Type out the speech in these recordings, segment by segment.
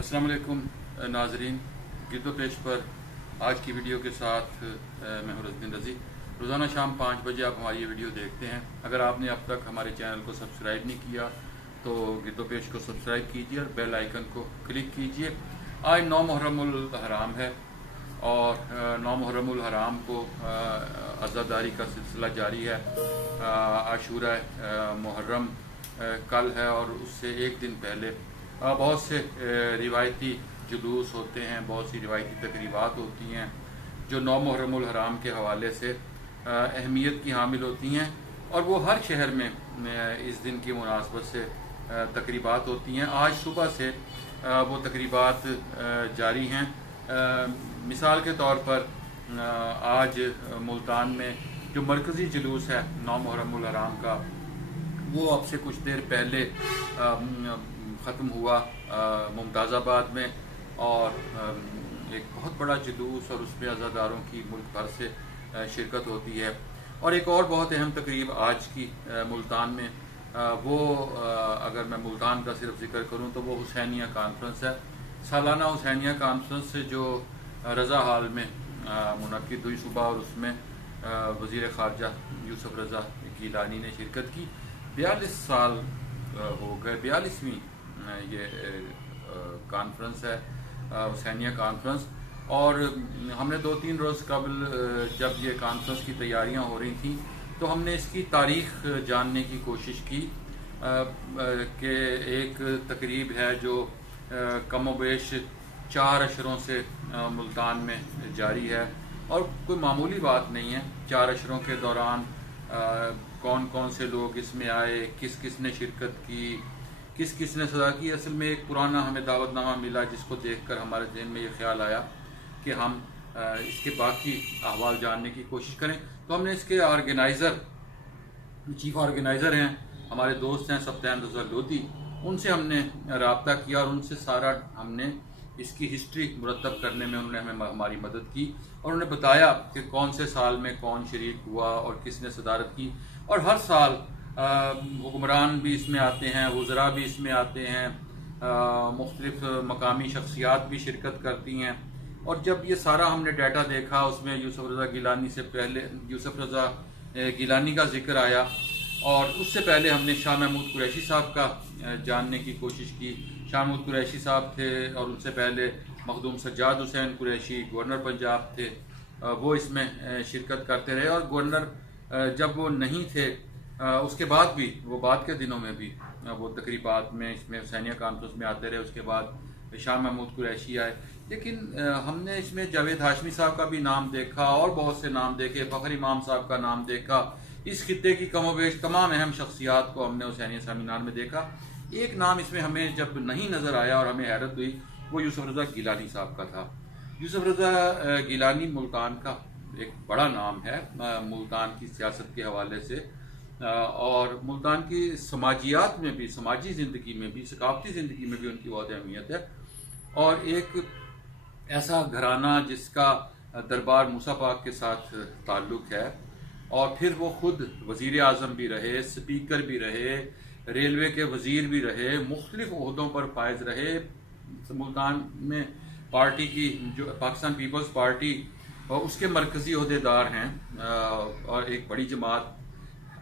السلام علیکم ناظرین، گرد و پیش پر آج کی ویڈیو کے ساتھ میں ہوں رضی رضی۔ روزانہ شام 5 بجے آپ ہماری یہ ویڈیو دیکھتے ہیں۔ اگر آپ نے اب تک ہمارے چینل کو سبسکرائب نہیں کیا تو گرد و پیش کو سبسکرائب کیجیے اور بیل آئیکن کو کلک کیجیے۔ آج 9 محرم الحرام ہے اور 9 محرم الحرام کو عزاداری کا سلسلہ جاری ہے۔ عاشورہ محرم کل ہے اور اس سے ایک دن پہلے بہت سے روایتی جلوس ہوتے ہیں، بہت سی روایتی تقریبات ہوتی ہیں جو 9 محرم الحرام کے حوالے سے اہمیت کی حامل ہوتی ہیں، اور وہ ہر شہر میں اس دن کی مناسبت سے تقریبات ہوتی ہیں۔ آج صبح سے وہ تقریبات جاری ہیں۔ مثال کے طور پر آج ملتان میں جو مرکزی جلوس ہے 9 محرم الحرام کا، وہ اب سے کچھ دیر پہلے ختم ہوا ممتاز آباد میں، اور ایک بہت بڑا جلوس اور اس میں عزاداروں کی ملک بھر سے شرکت ہوتی ہے۔ اور ایک اور بہت اہم تقریب آج کی ملتان میں، وہ اگر میں ملتان کا صرف ذکر کروں تو وہ حسینیہ کانفرنس ہے۔ سالانہ حسینیہ کانفرنس جو رضا ہال میں منعقد ہوئی صبح، اور اس میں وزیر خارجہ یوسف رضا گیلانی نے شرکت کی۔ 42 سال ہو گئے، 42ویں یہ کانفرنس ہے حسینیہ کانفرنس، اور ہم نے 2-3 روز قبل جب یہ کانفرنس کی تیاریاں ہو رہی تھیں تو ہم نے اس کی تاریخ جاننے کی کوشش کی کہ ایک تقریب ہے جو کم و بیش 4 اشروں سے ملتان میں جاری ہے، اور کوئی معمولی بات نہیں ہے۔ 4 اشروں کے دوران کون کون سے لوگ اس میں آئے، کس کس نے شرکت کی، کس کس نے صدا کی۔ اصل میں ایک پرانا ہمیں دعوت نامہ ملا جس کو دیکھ کر ہمارے ذہن میں یہ خیال آیا کہ ہم اس کے باقی احوال جاننے کی کوشش کریں۔ تو ہم نے اس کے آرگنائزر، چیف آرگنائزر ہیں ہمارے دوست ہیں سبطین رضا لودھی، ان سے ہم نے رابطہ کیا اور ان سے سارا ہم نے اس کی ہسٹری مرتب کرنے میں انہوں نے ہمیں ہماری مدد کی، اور انہوں نے بتایا کہ کون سے سال میں کون شریک ہوا اور کس نے صدارت کی۔ اور ہر سال حکمران بھی اس میں آتے ہیں، وزراء بھی اس میں آتے ہیں، مختلف مقامی شخصیات بھی شرکت کرتی ہیں۔ اور جب یہ سارا ہم نے ڈیٹا دیکھا، اس میں یوسف رضا گیلانی سے پہلے یوسف رضا گیلانی کا ذکر آیا، اور اس سے پہلے ہم نے شاہ محمود قریشی صاحب کا جاننے کی کوشش کی۔ شاہ محمود قریشی صاحب تھے، اور ان سے پہلے مخدوم سجاد حسین قریشی گورنر پنجاب تھے، وہ اس میں شرکت کرتے رہے۔ اور گورنر جب وہ نہیں تھے اس کے بعد بھی، وہ بعد کے دنوں میں بھی وہ تقریبات میں اس میں حسینیہ کانفرنس میں آتے رہے۔ اس کے بعد شاہ محمود قریشی آئے، لیکن ہم نے اس میں جاوید ہاشمی صاحب کا بھی نام دیکھا اور بہت سے نام دیکھے، فخر امام صاحب کا نام دیکھا۔ اس خطے کی کم و بیش تمام اہم شخصیات کو ہم نے حسینیہ سیمینار میں دیکھا۔ ایک نام اس میں ہمیں جب نہیں نظر آیا اور ہمیں حیرت ہوئی، وہ یوسف رضا گیلانی صاحب کا تھا۔ یوسف رضا گیلانی ملتان کا ایک بڑا نام ہے ملتان کی سیاست کے حوالے سے، اور ملتان کی سماجیات میں بھی، سماجی زندگی میں بھی، ثقافتی زندگی میں بھی ان کی بہت اہمیت ہے۔ اور ایک ایسا گھرانہ جس کا دربار موسیٰ پاک کے ساتھ تعلق ہے، اور پھر وہ خود وزیر اعظم بھی رہے، اسپیکر بھی رہے، ریلوے کے وزیر بھی رہے، مختلف عہدوں پر فائز رہے۔ ملتان میں پارٹی کی جو پاکستان پیپلز پارٹی، اور اس کے مرکزی عہدیدار ہیں، اور ایک بڑی جماعت،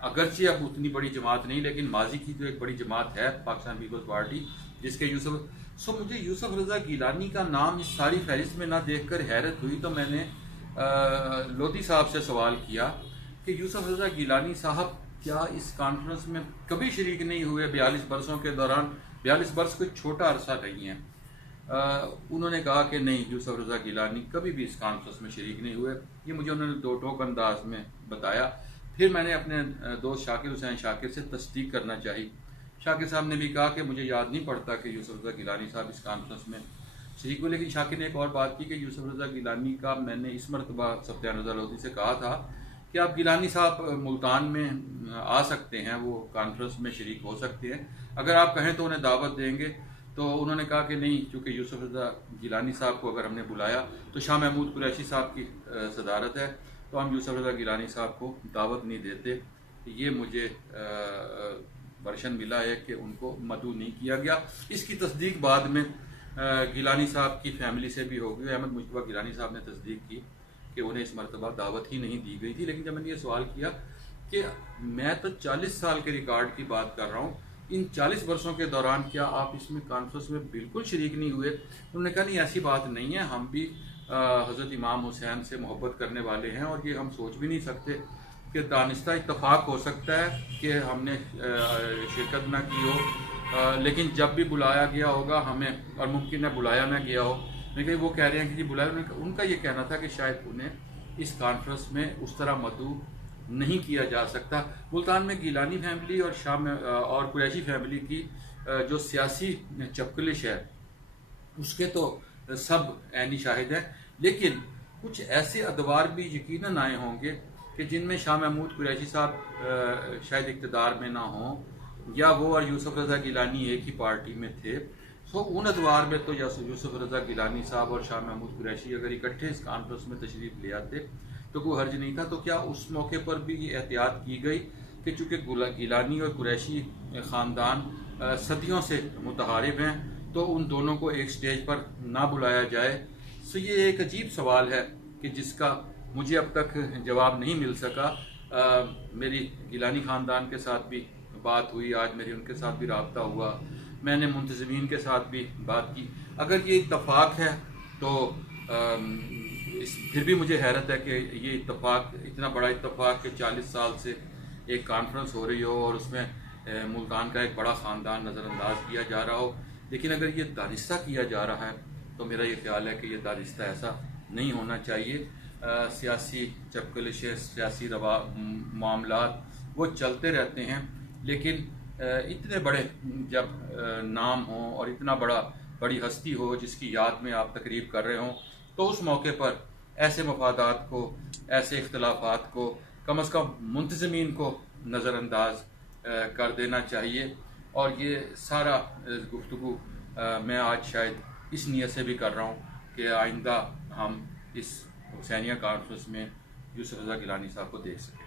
اگرچہ اب اتنی بڑی جماعت نہیں لیکن ماضی کی تو ایک بڑی جماعت ہے پاکستان پیپلز پارٹی، جس کے مجھے یوسف رضا گیلانی کا نام اس ساری فہرست میں نہ دیکھ کر حیرت ہوئی، تو میں نے لودھی صاحب سے سوال کیا کہ یوسف رضا گیلانی صاحب کیا اس کانفرنس میں کبھی شریک نہیں ہوئے 42 برسوں کے دوران؟ 42 برس کوئی چھوٹا عرصہ نہیں ہے۔ انہوں نے کہا کہ نہیں، یوسف رضا گیلانی کبھی بھی اس کانفرنس میں شریک نہیں ہوئے۔ یہ مجھے انہوں نے 2 ٹوک انداز میں بتایا۔ پھر میں نے اپنے دوست شاکر حسین شاکر سے تصدیق کرنا چاہی۔ شاکر صاحب نے بھی کہا کہ مجھے یاد نہیں پڑتا کہ یوسف رضا گیلانی صاحب اس کانفرنس میں شریک ہوئے، لیکن شاکر نے ایک اور بات کی کہ یوسف رضا گیلانی کا میں نے اس مرتبہ سبطین رضا لودھی سے کہا تھا کہ آپ گیلانی صاحب ملتان میں آ سکتے ہیں، وہ کانفرنس میں شریک ہو سکتے ہیں، اگر آپ کہیں تو انہیں دعوت دیں گے۔ تو انہوں نے کہا کہ نہیں، چونکہ یوسف رضا گیلانی صاحب کو اگر ہم نے بلایا تو شاہ محمود قریشی صاحب کی صدارت ہے، تو ہم یوسف رضا گیلانی صاحب کو دعوت نہیں دیتے۔ یہ مجھے ورشن ملا ہے کہ ان کو مدعو نہیں کیا گیا۔ اس کی تصدیق بعد میں گیلانی صاحب کی فیملی سے بھی ہوگی. احمد مشتبہ گیلانی صاحب نے تصدیق کی کہ انہیں اس مرتبہ دعوت ہی نہیں دی گئی تھی. لیکن جب میں نے یہ سوال کیا کہ میں تو 40 سال کے ریکارڈ کی بات کر رہا ہوں, ان 40 برسوں کے دوران کیا آپ اس میں کانفرنس میں بالکل شریک نہیں ہوئے؟ انہوں نے کہا نہیں ایسی بات نہیں ہے, ہم بھی حضرت امام حسین سے محبت کرنے والے ہیں اور یہ ہم سوچ بھی نہیں سکتے کہ دانستہ اتفاق ہو سکتا ہے کہ ہم نے شرکت نہ کی ہو, لیکن جب بھی بلایا گیا ہوگا ہمیں, اور ممکن ہے بلایا نہ گیا ہو, لیکن وہ کہہ رہے ہیں کہ بلایا, ان کا یہ کہنا تھا کہ شاید انہیں اس کانفرنس میں اس طرح مدعو نہیں کیا جا سکتا. ملتان میں گیلانی فیملی اور شام اور قریشی فیملی کی جو سیاسی چپکلش ہے اس کے تو سب عینی شاہد ہیں, لیکن کچھ ایسے ادوار بھی یقیناً آئے ہوں گے کہ جن میں شاہ محمود قریشی صاحب شاید اقتدار میں نہ ہوں, یا وہ اور یوسف رضا گیلانی ایک ہی پارٹی میں تھے. سو ان ادوار میں تو یوسف رضا گیلانی صاحب اور شاہ محمود قریشی اگر اکٹھے اس کانفرنس میں تشریف لے آتے تو کوئی حرج نہیں تھا. تو کیا اس موقع پر بھی یہ احتیاط کی گئی کہ چونکہ گیلانی اور قریشی خاندان صدیوں سے متحارب ہیں تو ان دونوں کو ایک سٹیج پر نہ بلایا جائے؟ سو یہ ایک عجیب سوال ہے کہ جس کا مجھے اب تک جواب نہیں مل سکا. میری گیلانی خاندان کے ساتھ بھی بات ہوئی, آج میری ان کے ساتھ بھی رابطہ ہوا, میں نے منتظمین کے ساتھ بھی بات کی. اگر یہ اتفاق ہے تو پھر بھی مجھے حیرت ہے کہ یہ اتفاق, اتنا بڑا اتفاق کہ 40 سال سے ایک کانفرنس ہو رہی ہو اور اس میں ملتان کا ایک بڑا خاندان نظر انداز کیا جا رہا ہو. لیکن اگر یہ دانستہ کیا جا رہا ہے تو میرا یہ خیال ہے کہ یہ دانستہ ایسا نہیں ہونا چاہیے. سیاسی چپکلشیں, سیاسی معاملات وہ چلتے رہتے ہیں, لیکن اتنے بڑے جب نام ہوں اور اتنا بڑی ہستی ہو جس کی یاد میں آپ تقریب کر رہے ہوں, تو اس موقع پر ایسے مفادات کو, ایسے اختلافات کو کم از کم منتظمین کو نظر انداز کر دینا چاہیے. اور یہ سارا گفتگو میں آج شاید اس نیت سے بھی کر رہا ہوں کہ آئندہ ہم اس حسینیہ کانفرنس میں یوسف رضا گیلانی صاحب کو دیکھ سکیں.